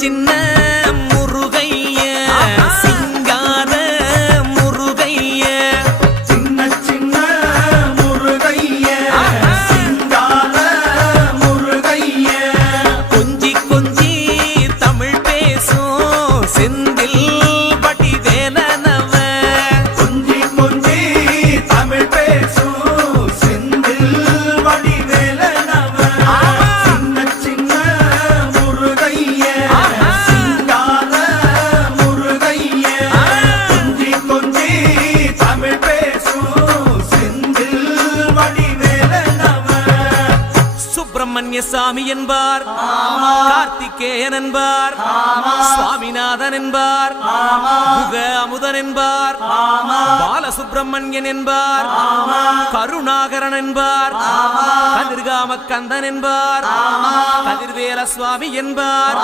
சின்ன முருகைய சிங்கார முருகைய சின்ன முருகைய சிங்கார முருகைய கொஞ்சி கொஞ்சி தமிழ் பேசும் செந்தில் வடிவேலனவ கொஞ்சி கொஞ்சி தமிழ் பேசும் செந்தில் வடிவேலனவ சின்ன முருகைய சிங்கார முருகைய கொஞ்சி கொஞ்சி தமிழ் பேசும் செந்தில் வடிவேலனவ சுப்பிரமணிய சாமி என்பார், கார்த்திகேயன் என்பார், சுவாமிநாதன் என்பார், முக அமுதன் என்பார், பாலசுப்பிரமணியன் என்பார், கருணாகரன் என்பார், கதிர்காம கந்தன் என்பார், கதிர்வேல சுவாமி என்பார்.